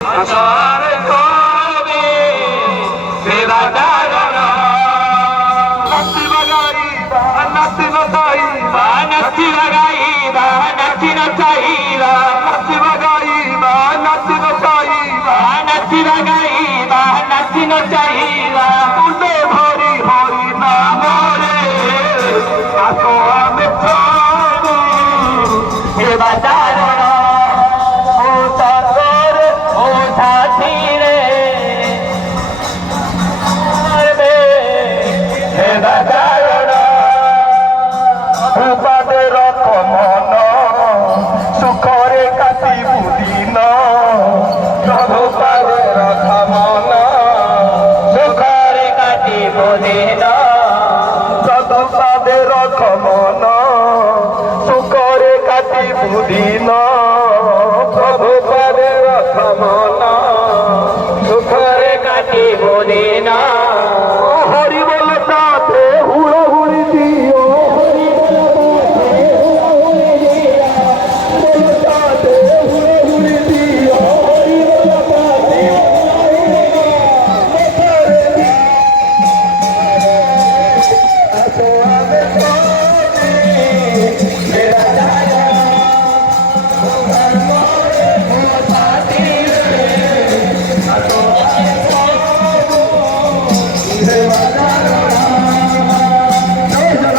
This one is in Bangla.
আশার কবে বেদাদারা নাচি বাগাইবা নাচি নচাইবা নাচি বাগাইবা নাচি নচাইবা নাচি বাগাইবা নাচি নচাইবা নাচি বাগাইবা নাচি নচাইবা তুলে হরি হরি নাম রে আসো আমি প্রভু বেদাদারা